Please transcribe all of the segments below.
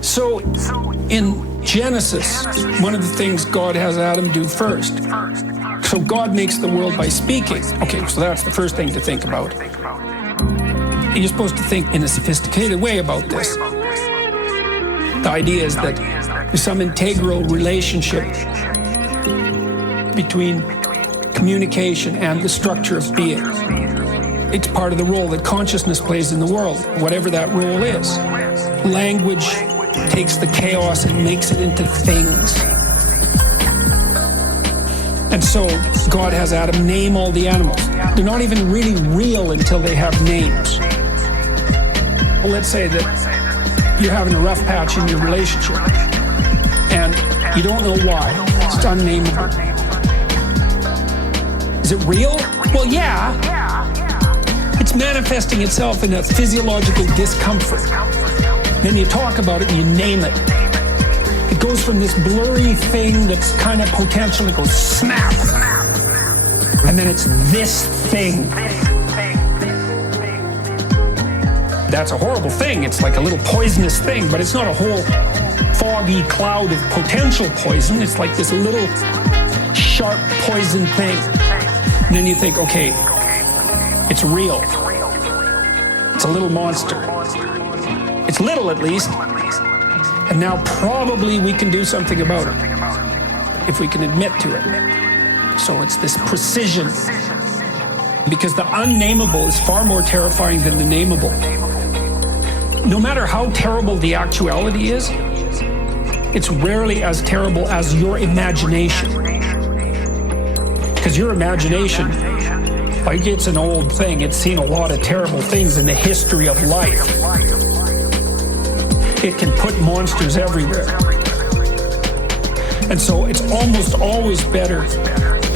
So in Genesis, one of the things God has Adam do first. So God makes the world by speaking. Okay, so that's the first thing to think about. You're supposed to think in a sophisticated way about this. The idea is that there's some integral relationship between communication and the structure of being. It's part of the role that consciousness plays in the world, whatever that role is. Language takes the chaos and makes it into things. And so God has Adam name all the animals. They're not even really real until they have names. Well, let's say that you're having a rough patch in your relationship and you don't know why. It's unnameable. Is it real? Well, yeah. It's manifesting itself in a physiological discomfort. Then you talk about it and you name it. It goes from this blurry thing that's kind of potential, it goes snap. And then it's this thing. That's a horrible thing. It's like a little poisonous thing, but it's not a whole foggy cloud of potential poison. It's like this little sharp poison thing. And then you think, okay, it's real. It's a little monster. It's little, at least. And now probably we can do something about it, if we can admit to it. So it's this precision. Because the unnameable is far more terrifying than the nameable. No matter how terrible the actuality is, it's rarely as terrible as your imagination. Because your imagination, like, it's an old thing. It's seen a lot of terrible things in the history of life. It can put monsters everywhere. And so it's almost always better,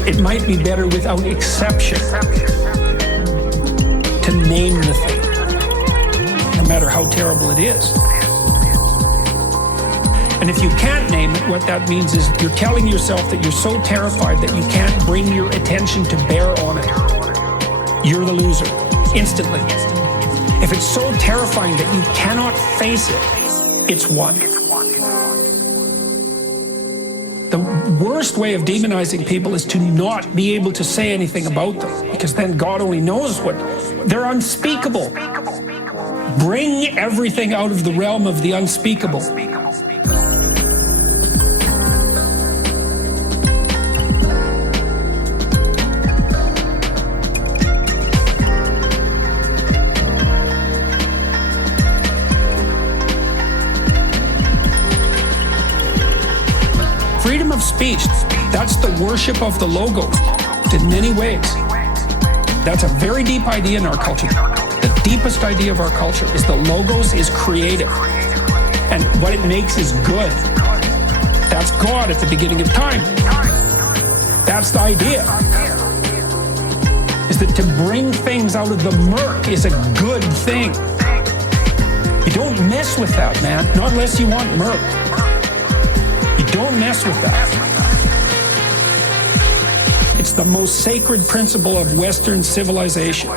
it might be better without exception, to name the thing, no matter how terrible it is. And if you can't name it, what that means is you're telling yourself that you're so terrified that you can't bring your attention to bear on it. You're the loser, instantly. If it's so terrifying that you cannot face it, it's won. The worst way of demonizing people is to not be able to say anything about them, because then God only knows what. They're unspeakable. Bring everything out of the realm of the unspeakable. Freedom of speech, that's the worship of the logos in many ways. That's a very deep idea in our culture. The deepest idea of our culture is the logos is creative. And what it makes is good. That's God at the beginning of time. That's the idea. Is that to bring things out of the murk is a good thing. You don't mess with that, man. Not unless you want murk. You don't mess with that. It's the most sacred principle of Western civilization.